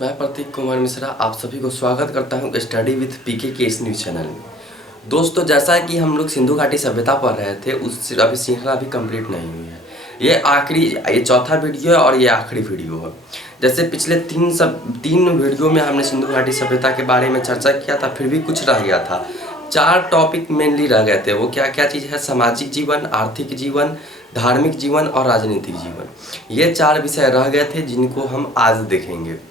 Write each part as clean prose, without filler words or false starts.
मैं प्रतीक कुमार मिश्रा आप सभी को स्वागत करता हूं स्टडी विथ पीके के इस न्यूज़ चैनल में। दोस्तों, जैसा कि हम लोग सिंधु घाटी सभ्यता पढ़ रहे थे, उस अभी श्रृंखला अभी कंप्लीट नहीं हुई है। ये चौथा वीडियो है और ये आखिरी वीडियो है। जैसे पिछले तीन वीडियो में हमने सिंधु घाटी सभ्यता के बारे में चर्चा किया था, फिर भी कुछ रह गया था। 4 टॉपिक मेनली रह गए थे। वो क्या क्या चीज़ है? सामाजिक जीवन, आर्थिक जीवन, धार्मिक जीवन और राजनीतिक जीवन। ये 4 विषय रह गए थे जिनको हम आज देखेंगे।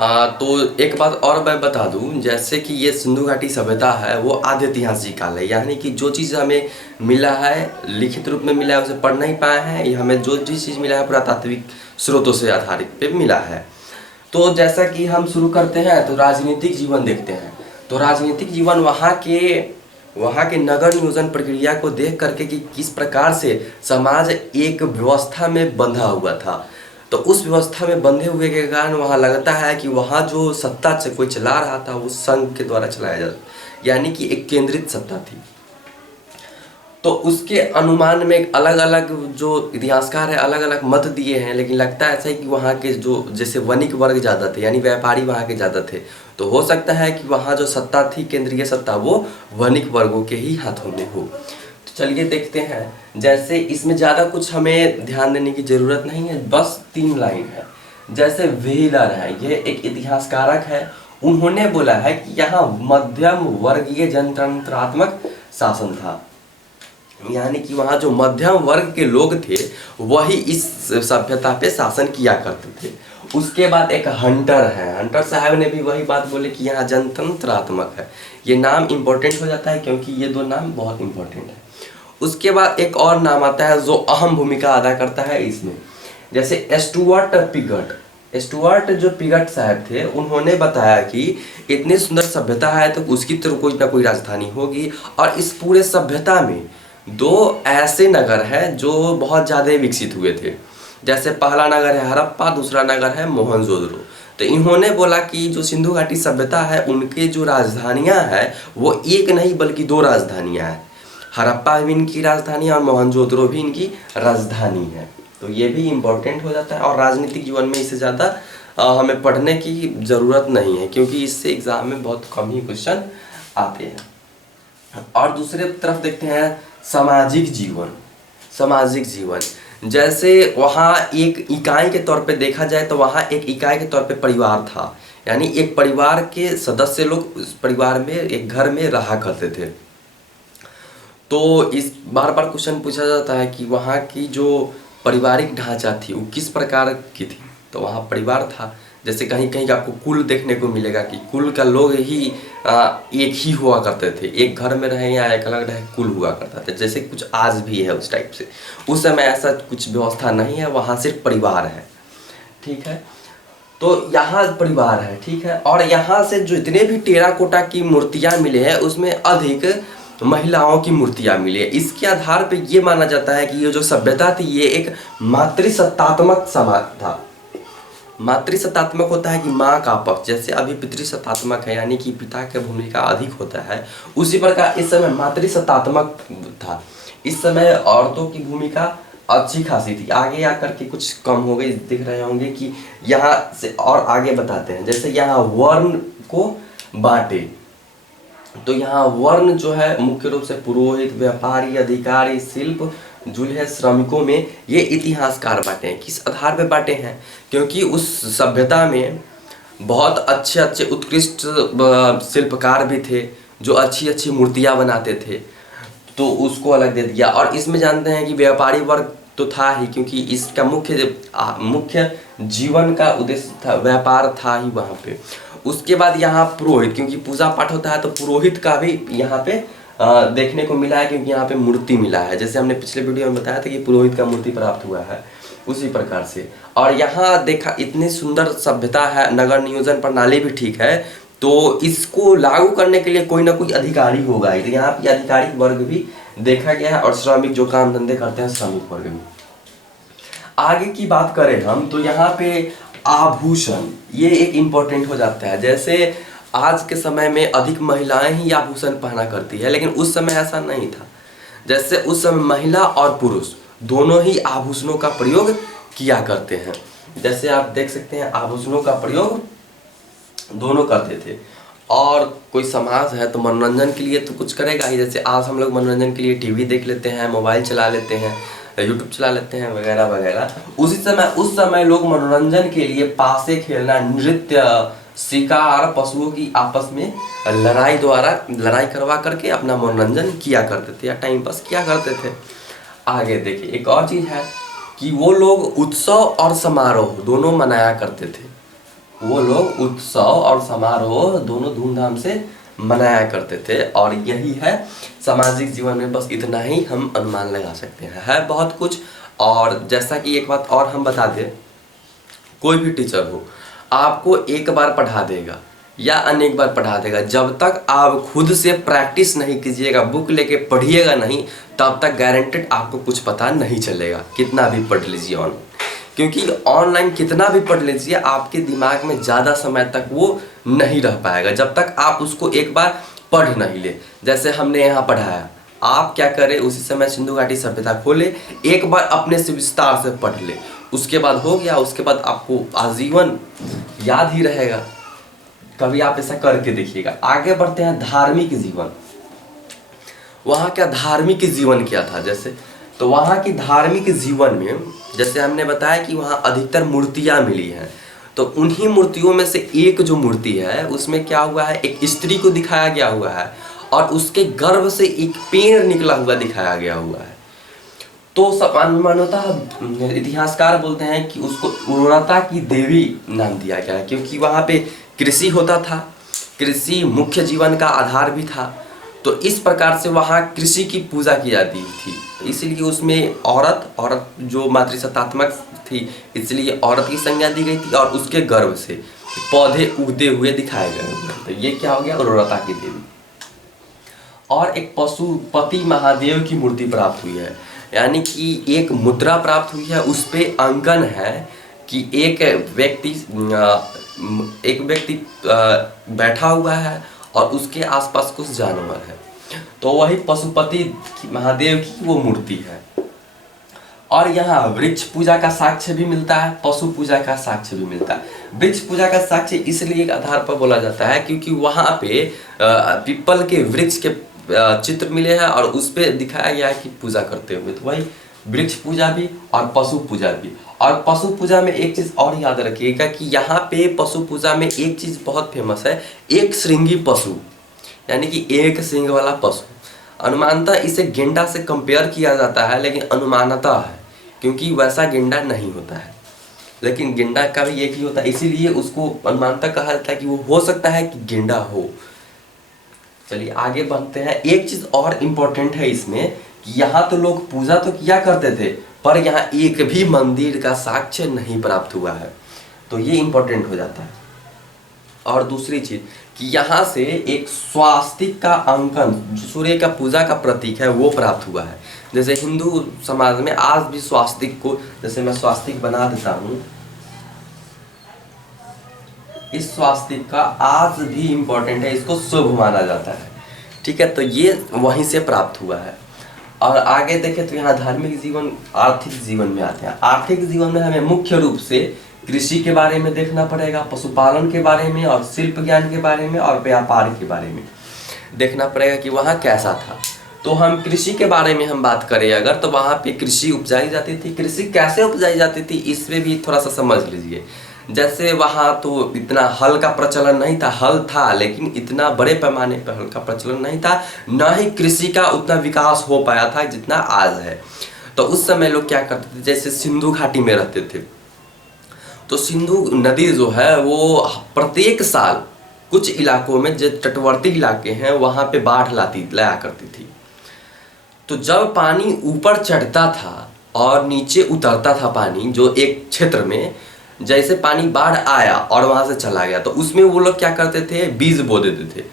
तो एक बात और मैं बता दूं, जैसे कि ये सिंधु घाटी सभ्यता है वो आद्य ऐतिहासिक काल है, यानी कि जो चीज़ हमें मिला है लिखित रूप में मिला है उसे पढ़ नहीं पाए हैं। ये हमें जो चीज़ मिला है पुरातात्विक स्रोतों से आधारित पे मिला है। तो जैसा कि हम शुरू करते हैं तो राजनीतिक जीवन देखते हैं। तो राजनीतिक जीवन वहाँ के नगर नियोजन प्रक्रिया को देख करके कि किस प्रकार से समाज एक व्यवस्था में बंधा हुआ था। तो उस व्यवस्था में बंधे हुए के कारण वहाँ लगता है कि वहाँ जो सत्ता से कोई चला रहा था वो संघ के द्वारा चलाया जाता, यानी कि एक केंद्रित सत्ता थी। तो उसके अनुमान में अलग अलग जो इतिहासकार है अलग अलग मत दिए हैं, लेकिन लगता है ऐसा ही कि वहाँ के जो जैसे वणिक वर्ग ज़्यादा थे, यानी व्यापारी वहाँ के ज़्यादा थे। तो हो सकता है कि वहाँ जो सत्ता थी, केंद्रीय सत्ता, वो वणिक वर्गों के ही हाथों में हो। तो चलिए देखते हैं। जैसे इसमें ज़्यादा कुछ हमें ध्यान देने की ज़रूरत नहीं है, बस 3 लाइन है। जैसे व्हीलर है, ये एक इतिहासकारक है। उन्होंने बोला है कि यहाँ मध्यम वर्गीय जनतंत्रात्मक शासन था, यानी कि वहाँ जो मध्यम वर्ग के लोग थे वही इस सभ्यता पे शासन किया करते थे। उसके बाद एक हंटर है, हंटर साहब ने भी वही बात बोले कि यहाँ जनतंत्रात्मक है। ये नाम इम्पोर्टेंट हो जाता है क्योंकि ये 2 नाम बहुत इम्पोर्टेंट है। उसके बाद एक और नाम आता है जो अहम भूमिका अदा करता है इसमें, जैसे स्टुअर्ट जो पिगट साहब थे, उन्होंने बताया कि इतनी सुंदर सभ्यता है तो उसकी तो कोई ना कोई राजधानी होगी। और इस पूरे सभ्यता में 2 ऐसे नगर हैं जो बहुत ज़्यादा विकसित हुए थे। जैसे पहला नगर है हड़प्पा, दूसरा नगर है मोहनजोदड़ो। तो इन्होंने बोला कि जो सिंधु घाटी सभ्यता है उनके जो राजधानियां हैं वो एक नहीं बल्कि 2 राजधानियां हैं। हड़प्पा भी इनकी राजधानी और मोहनजोदड़ो भी इनकी राजधानी है। तो ये भी इम्पोर्टेंट हो जाता है। और राजनीतिक जीवन में इससे ज़्यादा हमें पढ़ने की ज़रूरत नहीं है क्योंकि इससे एग्ज़ाम में बहुत कम ही क्वेश्चन आते हैं। और दूसरे तरफ देखते हैं सामाजिक जीवन। जैसे वहाँ एक इकाई के तौर पे देखा जाए तो वहाँ एक इकाई के तौर पे परिवार था, यानी एक परिवार के सदस्य लोग उस परिवार में एक घर में रहा करते थे। तो इस बार क्वेश्चन पूछा जाता है कि वहाँ की जो पारिवारिक ढांचा थी वो किस प्रकार की थी। तो वहाँ परिवार था। जैसे कहीं कहीं आपको कुल देखने को मिलेगा कि कुल का लोग ही एक ही हुआ करते थे, एक घर में रहे या एक अलग रहे, कुल हुआ करता था। जैसे कुछ आज भी है उस टाइप से। उस समय ऐसा कुछ व्यवस्था नहीं है, वहाँ सिर्फ परिवार है, ठीक है। तो यहाँ परिवार है, ठीक है। और यहाँ से जो इतने भी टेराकोटा की मूर्तियाँ मिले हैं उसमें अधिक महिलाओं की मूर्तियाँ मिली है। इसके आधार पे ये माना जाता है कि ये जो सभ्यता थी ये एक मातृसत्तात्मक समाज था। मातृसत्तात्मक होता है कि माँ का पक्ष, जैसे अभी पितृसत्तात्मक है यानी कि पिता की भूमिका अधिक होता है, उसी प्रकार इस समय मातृसत्तात्मक था। इस समय औरतों की भूमिका अच्छी खासी थी। आगे आकर के कुछ कम हो गई, दिख रहे होंगे कि यहाँ से और आगे बताते हैं। जैसे यहाँ वर्ण को बांटे, तो यहाँ वर्ण जो है मुख्य रूप से पुरोहित, व्यापारी, अधिकारी, शिल्प, जुल्हे, श्रमिकों में ये इतिहासकार बांटे हैं। किस आधार पे बांटे हैं? क्योंकि उस सभ्यता में बहुत अच्छे अच्छे उत्कृष्ट शिल्पकार भी थे जो अच्छी अच्छी मूर्तियाँ बनाते थे, तो उसको अलग दे दिया। और इसमें जानते हैं कि व्यापारी वर्ग तो था ही, क्योंकि इसका मुख्य जीवन का उद्देश्य था, व्यापार था ही वहाँ पे। उसके बाद यहाँ पुरोहित, क्योंकि पूजा पाठ होता है तो पुरोहित का भी यहाँ पे देखने को मिला है, क्योंकि यहाँ पे मूर्ति मिला है। जैसे हमने पिछले वीडियो में बताया था कि पुरोहित का मूर्ति प्राप्त हुआ है, उसी प्रकार से। और यहाँ देखा इतनी सुंदर सभ्यता है, नगर नियोजन प्रणाली भी ठीक है, तो इसको लागू करने के लिए कोई ना कोई अधिकारी होगा। तो यहाँ पे अधिकारी वर्ग भी देखा गया है और श्रमिक जो काम धंधे करते हैं श्रमिक वर्ग भी। आगे की बात करें हम तो यहाँ पे आभूषण ये एक इम्पोर्टेंट हो जाता है। जैसे आज के समय में अधिक महिलाएं ही आभूषण पहना करती है, लेकिन उस समय ऐसा नहीं था। जैसे उस समय महिला और पुरुष दोनों ही आभूषणों का प्रयोग किया करते हैं। जैसे आप देख सकते हैं आभूषणों का प्रयोग दोनों करते थे। और कोई समाज है तो मनोरंजन के लिए तो कुछ करेगा ही, जैसे आज हम लोग मनोरंजन के लिए टीवी देख लेते हैं, मोबाइल चला लेते हैं, यूट्यूब चला लेते हैं वगैरह वगैरह। उस समय लोग मनोरंजन के लिए पासे खेलना, नृत्य, शिकार, पशुओं की आपस में लड़ाई करवा करके अपना मनोरंजन किया करते थे या टाइम पास किया करते थे। आगे देखिए एक और चीज़ है कि वो लोग उत्सव और समारोह दोनों मनाया करते थे। वो लोग उत्सव और समारोह दोनों धूमधाम से मनाया करते थे। और यही है सामाजिक जीवन में, बस इतना ही हम अनुमान लगा सकते हैं, है बहुत कुछ। और जैसा कि एक बात और हम बता दें, कोई भी टीचर हो आपको एक बार पढ़ा देगा या अनेक बार पढ़ा देगा, जब तक आप खुद से प्रैक्टिस नहीं कीजिएगा, बुक लेके पढ़िएगा नहीं, तब तक गारंटेड आपको कुछ पता नहीं चलेगा, कितना भी पढ़ लीजिए ऑनलाइन। क्योंकि ऑनलाइन कितना भी पढ़ लीजिए आपके दिमाग में ज़्यादा समय तक वो नहीं रह पाएगा, जब तक आप उसको एक बार पढ़ नहीं ले। जैसे हमने यहाँ पढ़ाया, आप क्या करें, उसी समय सिंधु घाटी सभ्यता खोले, एक बार अपने से विस्तार से पढ़ ले, उसके बाद हो गया, उसके बाद आपको आजीवन याद ही रहेगा। कभी आप ऐसा करके देखिएगा। आगे बढ़ते हैं धार्मिक जीवन। वहाँ क्या धार्मिक जीवन क्या था, जैसे तो वहाँ की धार्मिक जीवन में जैसे हमने बताया कि वहाँ अधिकतर मूर्तियाँ मिली हैं, तो उन्हीं मूर्तियों में से एक जो मूर्ति है उसमें क्या हुआ है, एक स्त्री को दिखाया गया हुआ है और उसके गर्भ से एक पेड़ निकला हुआ दिखाया गया हुआ है। तो सब मानवता इतिहासकार बोलते हैं कि उसको उर्वरता की देवी नाम दिया गया है, क्योंकि वहाँ पे कृषि होता था, कृषि मुख्य जीवन का आधार भी था। तो इस प्रकार से वहाँ कृषि की पूजा की जाती थी, तो इसलिए उसमें औरत जो मातृसत्तात्मक थी, इसलिए औरत की संज्ञा दी गई थी और उसके गर्भ से पौधे उगते हुए दिखाए गए। तो ये क्या हो गया, उर्वरता की देवी। और एक पशुपति महादेव की मूर्ति प्राप्त हुई है, यानी कि एक मुद्रा प्राप्त हुई है, उस पे अंकन है कि एक व्यक्ति बैठा हुआ है और उसके आसपास कुछ जानवर है, तो वही पशुपति महादेव की वो मूर्ति है। और यहाँ वृक्ष पूजा का साक्ष्य भी मिलता है, पशु पूजा का साक्ष्य भी मिलता है। वृक्ष पूजा का साक्ष्य इसलिए एक आधार पर बोला जाता है क्योंकि वहाँ पे पीपल के वृक्ष के चित्र मिले हैं और उस पर दिखाया गया है कि पूजा करते हुए, तो वही वृक्ष पूजा भी और पशु पूजा भी। और पशु पूजा में एक चीज़ और याद रखिएगा कि यहाँ पे पशु पूजा में एक चीज़ बहुत फेमस है, एक श्रृंगी पशु, यानी कि एक सींग वाला पशु। अनुमानतः इसे गेंडा से कंपेयर किया जाता है, लेकिन अनुमानतः है क्योंकि वैसा गेंडा नहीं होता है, लेकिन गेंडा का भी एक ही होता है, इसीलिए उसको अनुमानतः कहा जाता है कि वो हो सकता है कि गेंडा हो। चलिए आगे बढ़ते हैं। एक चीज़ और इम्पोर्टेंट है इसमें कि यहाँ तो लोग पूजा तो किया करते थे, पर यहाँ एक भी मंदिर का साक्ष्य नहीं प्राप्त हुआ है, तो ये इम्पोर्टेंट हो जाता है। और दूसरी चीज़ कि यहाँ से एक स्वास्तिक का अंकन, जो सूर्य का पूजा का प्रतीक है, वो प्राप्त हुआ है। जैसे हिंदू समाज में आज भी स्वास्तिक को, जैसे मैं स्वास्तिक बना देता हूँ, इस स्वास्तिक का आज भी इम्पोर्टेंट है, इसको शुभ माना जाता है, ठीक है। तो ये वहीं से प्राप्त हुआ है। और आगे देखें तो यहाँ धार्मिक जीवन, आर्थिक जीवन में आते हैं। आर्थिक जीवन में हमें मुख्य रूप से कृषि के बारे में देखना पड़ेगा, पशुपालन के बारे में और शिल्प ज्ञान के बारे में और व्यापार के बारे में देखना पड़ेगा कि वहाँ कैसा था। तो हम कृषि के बारे में हम बात करें अगर, तो वहाँ पे कृषि उपजाई जाती थी। कृषि कैसे उपजाई जाती थी इसमें भी थोड़ा सा समझ लीजिए। जैसे वहाँ तो इतना हल का प्रचलन नहीं था, हल था लेकिन इतना बड़े पैमाने पर हल का प्रचलन नहीं था, न ही कृषि का उतना विकास हो पाया था जितना आज है। तो उस समय लोग क्या करते थे, जैसे सिंधु घाटी में रहते थे, तो सिंधु नदी जो है वो प्रत्येक साल कुछ इलाकों में, जो तटवर्ती इलाके हैं, वहाँ पे बाढ़ लाया करती थी। तो जब पानी ऊपर चढ़ता था और नीचे उतरता था पानी, जो एक क्षेत्र में जैसे पानी बाढ़ आया और वहाँ से चला गया, तो उसमें वो लोग क्या करते थे, बीज बो देते थे।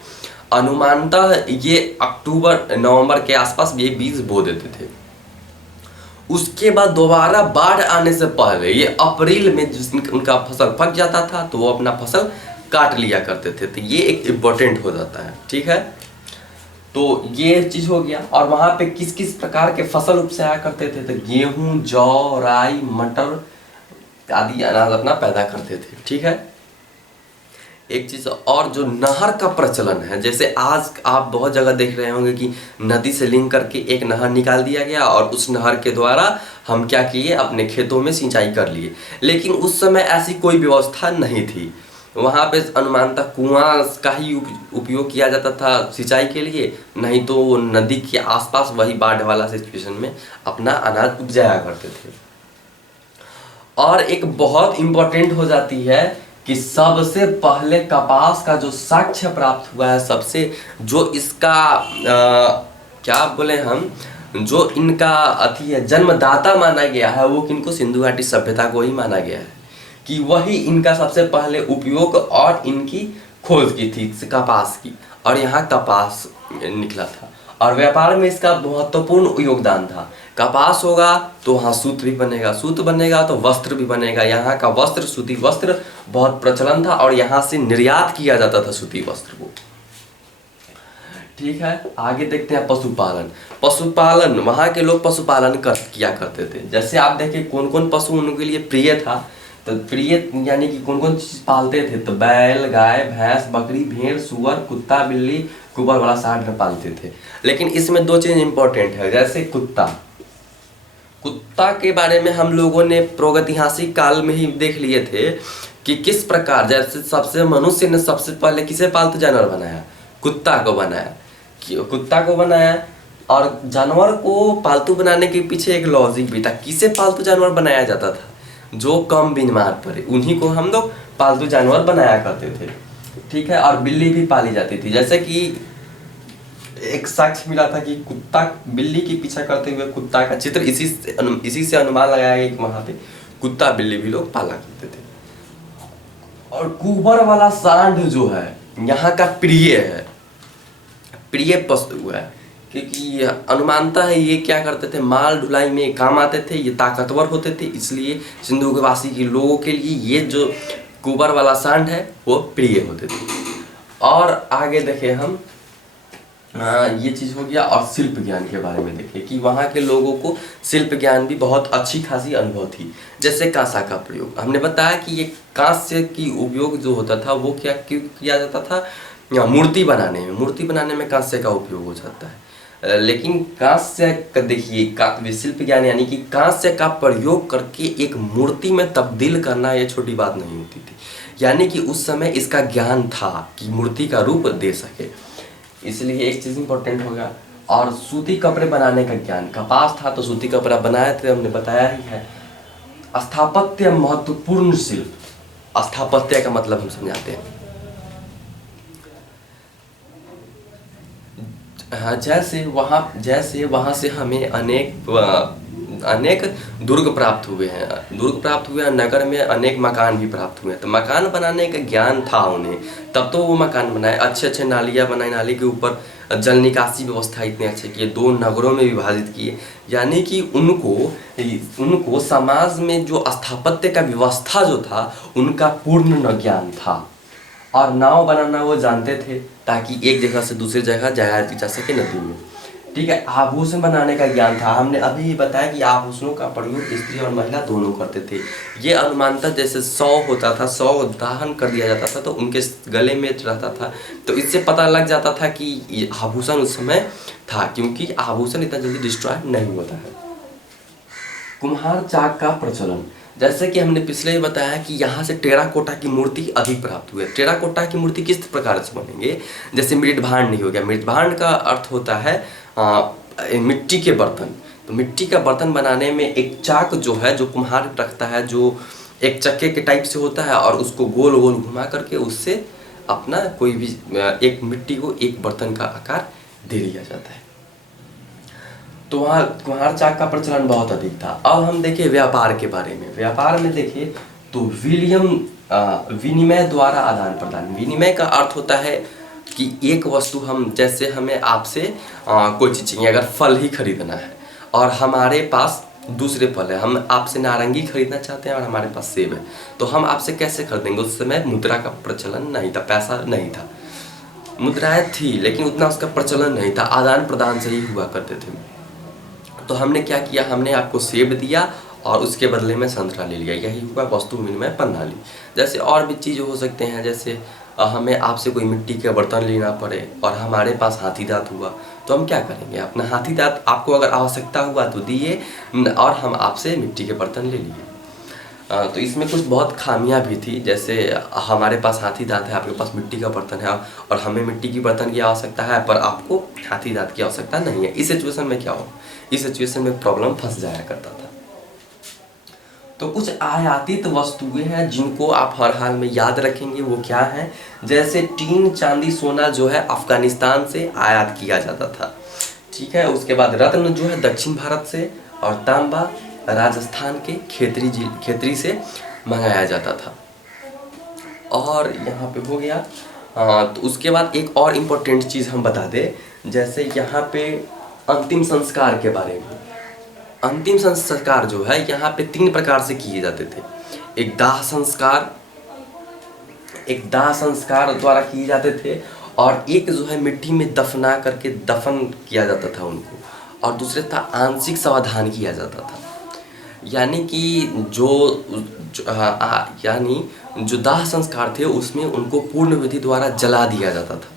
अनुमानतः ये अक्टूबर नवंबर के आसपास ये बीज बो देते थे। उसके बाद दोबारा बाढ़ आने से पहले ये अप्रैल में जिस उनका फसल पक जाता था, तो वो अपना फसल काट लिया करते थे। तो ये एक इम्पोर्टेंट हो जाता है, ठीक है। तो ये चीज़ हो गया। और वहाँ पे किस किस प्रकार के फसल उपजाया करते थे, तो गेहूँ, जौ, राई, मटर, आदि अनाज अपना पैदा करते थे। ठीक है। एक चीज़ और, जो नहर का प्रचलन है, जैसे आज आप बहुत जगह देख रहे होंगे कि नदी से लिंक करके एक नहर निकाल दिया गया और उस नहर के द्वारा हम क्या किए, अपने खेतों में सिंचाई कर लिए। लेकिन उस समय ऐसी कोई व्यवस्था नहीं थी। वहाँ पे अनुमानतः कुआं का ही उपयोग किया जाता था सिंचाई के लिए, नहीं तो नदी के आसपास वही बाढ़ वाला सिचुएशन में अपना अनाज उपजाया करते थे। और एक बहुत इम्पोर्टेंट हो जाती है कि सबसे पहले कपास का जो साक्ष्य प्राप्त हुआ है, सबसे जो इसका क्या बोले हम, जो इनका अथी है, जन्मदाता माना गया है, वो किनको, सिंधु घाटी सभ्यता को ही माना गया है कि वही इनका सबसे पहले उपयोग और इनकी खोज की थी कपास की, और यहाँ कपास निकला था। और व्यापार में इसका महत्वपूर्ण योगदान था। कपास होगा तो वहाँ सूत भी बनेगा, सूत बनेगा तो वस्त्र भी बनेगा। यहाँ का वस्त्र, सूती वस्त्र बहुत प्रचलन था और यहाँ से निर्यात किया जाता था सूती वस्त्र को। ठीक है। आगे देखते हैं पशुपालन। पशुपालन, वहाँ के लोग पशुपालन किया करते थे। जैसे आप देखिए कौन कौन पशु उनके लिए प्रिय था, तो प्रिय यानी कि कौन कौन चीज पालते थे, तो बैल, गाय, भैंस, बकरी, भेड़, सुअर, कुत्ता, बिल्ली, कुबर वाला साठ में पालते थे। लेकिन इसमें दो चीज इंपॉर्टेंट है। जैसे कुत्ता के बारे में हम लोगों ने प्रागैतिहासिक काल में ही देख लिए थे कि किस प्रकार, जैसे सबसे मनुष्य ने सबसे पहले किसे पालतू जानवर बनाया, कुत्ता को बनाया। कुत्ता को बनाया, और जानवर को पालतू बनाने के पीछे एक लॉजिक भी था। किसे पालतू जानवर बनाया जाता था, जो कम बीमार पड़े, उन्हीं को हम लोग पालतू जानवर बनाया करते थे। ठीक है। और बिल्ली भी पाली जाती थी। जैसे कि एक साक्ष्य मिला था कि कुत्ता बिल्ली के पीछा करते हुए कुत्ता का चित्र, इसी से अनुमान लगाया गया कि वहां पे कुत्ता बिल्ली भी लोग पाला करते थे। और कुबर वाला सांड जो है यहाँ का प्रिय पशु है, क्योंकि अनुमानता है ये क्या करते थे, माल ढुलाई में काम आते थे, ये ताकतवर होते थे, इसलिए सिंधु वासी के लोगों के लिए ये जो कुबर वाला सांड है वो प्रिय होते थे। और आगे देखें हम, ये चीज़ हो गया। और शिल्प ज्ञान के बारे में देखें कि वहाँ के लोगों को शिल्प ज्ञान भी बहुत अच्छी खासी अनुभव थी। जैसे कांसा का प्रयोग, हमने बताया कि ये कांस्य की उपयोग जो होता था वो क्या क्यों किया जाता था, मूर्ति बनाने में कांस्य का उपयोग हो जाता है। लेकिन कांस्य का देखिए, शिल्प ज्ञान यानी कि कांस्य का प्रयोग करके एक मूर्ति में तब्दील करना ये छोटी बात नहीं होती थी। यानी कि उस समय इसका ज्ञान था कि मूर्ति का रूप दे सके, इसलिए एक चीज़ इंपॉर्टेंट होगा। और सूती कपड़े बनाने का ज्ञान, कपास था तो सूती कपड़ा बनाए थे, हमने बताया ही है। स्थापत्य महत्वपूर्ण शिल्प, स्थापत्य का मतलब हम समझाते हैं। हाँ, जैसे वहाँ से हमें अनेक दुर्ग प्राप्त हुए हैं, नगर में अनेक मकान भी प्राप्त हुए हैं। तो मकान बनाने का ज्ञान था उन्हें, तब तो वो मकान बनाए, अच्छे नालियाँ बनाई, नाली के ऊपर जल निकासी व्यवस्था इतने अच्छे किए, 2 नगरों में विभाजित किए। यानी कि उनको समाज में जो स्थापत्य का व्यवस्था जो था उनका पूर्ण ज्ञान था। और नाव बनाना वो जानते थे ताकि एक जगह से दूसरी जगह जाया जा सके नदी में। ठीक है। आभूषण बनाने का ज्ञान था, हमने अभी बताया कि आभूषणों का प्रयोग स्त्री और महिला दोनों करते थे। ये अनुमानतः जैसे 100 होता था, 100 दाहन कर दिया जाता था तो उनके गले में रहता था, तो इससे पता लग जाता था कि ये आभूषण उस समय था, क्योंकि आभूषण इतना जल्दी डिस्ट्रॉय नहीं होता है। कुम्हार चाक का प्रचलन, जैसे कि हमने पिछले ही बताया कि यहाँ से टेराकोटा की मूर्ति अधिक प्राप्त हुई है। टेराकोटा की मूर्ति किस प्रकार से बनेंगे, जैसे मृदभांड नहीं हो गया, मृदभांड का अर्थ होता है मिट्टी के बर्तन। तो मिट्टी का बर्तन बनाने में एक चाक जो है, जो कुम्हार रखता है, जो एक चक्के के टाइप से होता है, और उसको गोल गोल घुमा करके उससे अपना कोई भी एक मिट्टी को एक बर्तन का आकार दे दिया जाता है। तो वहाँ कुम्हार चाक का प्रचलन बहुत अधिक था। अब हम देखें व्यापार के बारे में। व्यापार में देखिए तो विनिमय द्वारा आदान प्रदान। विनिमय का अर्थ होता है कि एक वस्तु, हम जैसे हमें आपसे कोई चीज़ चाहिए, अगर फल ही खरीदना है और हमारे पास दूसरे फल है, हम आपसे नारंगी खरीदना चाहते हैं और हमारे पास सेब है, तो हम आपसे कैसे खरीदेंगे। उस समय मुद्रा का प्रचलन नहीं था, पैसा नहीं था, मुद्राएं थी लेकिन उतना उसका प्रचलन नहीं था, आदान प्रदान से ही हुआ करते थे। तो हमने क्या किया, हमने आपको सेब दिया और उसके बदले में संतरा ले लिया, यही हुआ वस्तु विनिमय प्रणाली। जैसे और भी चीज़ हो सकते हैं, जैसे हमें आपसे कोई मिट्टी के बर्तन लेना पड़े और हमारे पास हाथी दाँत हुआ, तो हम क्या करेंगे, अपना हाथी दाँत आपको अगर आवश्यकता हुआ तो दिए और हम आपसे मिट्टी के बर्तन ले लिए। तो इसमें कुछ बहुत खामियां भी थी, जैसे हमारे पास हाथी दाँत है, आपके पास मिट्टी का बर्तन है और हमें मिट्टी की बर्तन की आवश्यकता है पर आपको हाथी दाँत की आवश्यकता नहीं है। इस सिचुएशन में क्या हो, इस सिचुएशन में प्रॉब्लम फंस जाया करता था। तो कुछ आयातित वस्तुएं हैं जिनको आप हर हाल में याद रखेंगे, वो क्या है, जैसे टीन, चांदी, सोना जो है अफगानिस्तान से आयात किया जाता था, ठीक है। उसके बाद रत्न जो है दक्षिण भारत से, और तांबा राजस्थान के खेतरी से मंगाया जाता था। और यहाँ पे हो गया। तो उसके बाद एक और इम्पोर्टेंट चीज़ हम बता दें, जैसे यहाँ पे अंतिम संस्कार के बारे में। अंतिम संस्कार जो है यहाँ पे 3 प्रकार से किए जाते थे। एक दाह संस्कार द्वारा किए जाते थे, और एक जो है मिट्टी में दफना करके दफन किया जाता था उनको, और दूसरे था आंशिक समाधान किया जाता था। यानी कि यानी जो दाह संस्कार थे उसमें उनको पूर्ण विधि द्वारा जला दिया जाता था।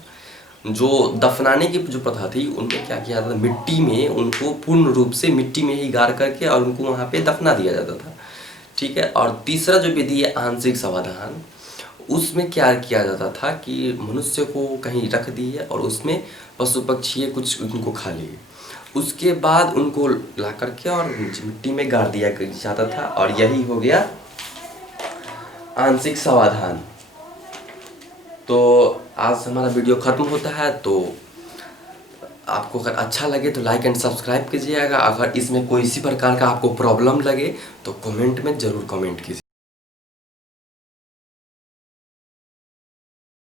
जो दफनाने की जो प्रथा थी उनमें क्या किया जाता था, मिट्टी में उनको पूर्ण रूप से मिट्टी में ही गाड़ करके और उनको वहाँ पे दफना दिया जाता था, ठीक है। और तीसरा जो विधि है आंशिक समाधान, उसमें क्या किया जाता था कि मनुष्य को कहीं रख दिए और उसमें पशु पक्षी कुछ उनको खा लिए, उसके बाद उनको ला करके और मिट्टी में गाड़ दिया जाता था, और यही हो गया आंशिक समाधान। तो आज हमारा वीडियो ख़त्म होता है, तो आपको अगर अच्छा लगे तो लाइक एंड सब्सक्राइब कीजिएगा। अगर इसमें कोई इसी प्रकार का आपको प्रॉब्लम लगे तो कमेंट में ज़रूर कमेंट कीजिए।